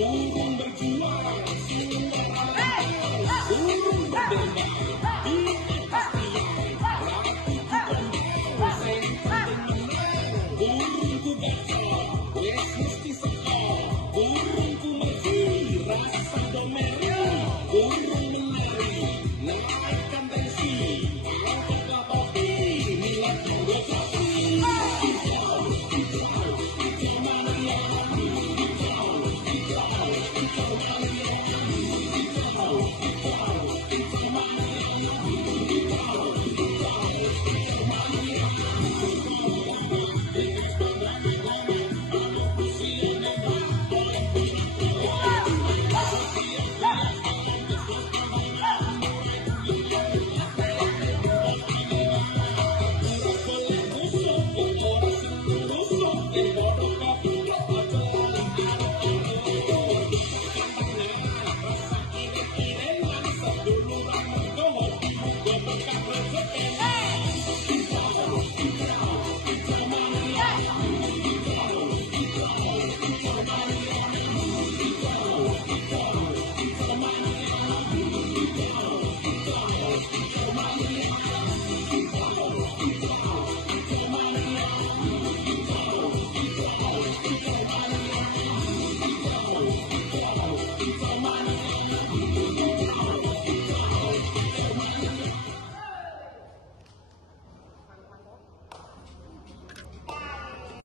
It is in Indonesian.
Burung berjuang, burung berdendang di atas tiang. Ratuku kondang, saya penting menang. Burungku gacor, wes mesti sekor. Burungku maju, rasa domeri. Burung menari, naikkan tensi. Kalau kakak topi, milik gue sapi. Hijau mana yang hijau, hijau mana yang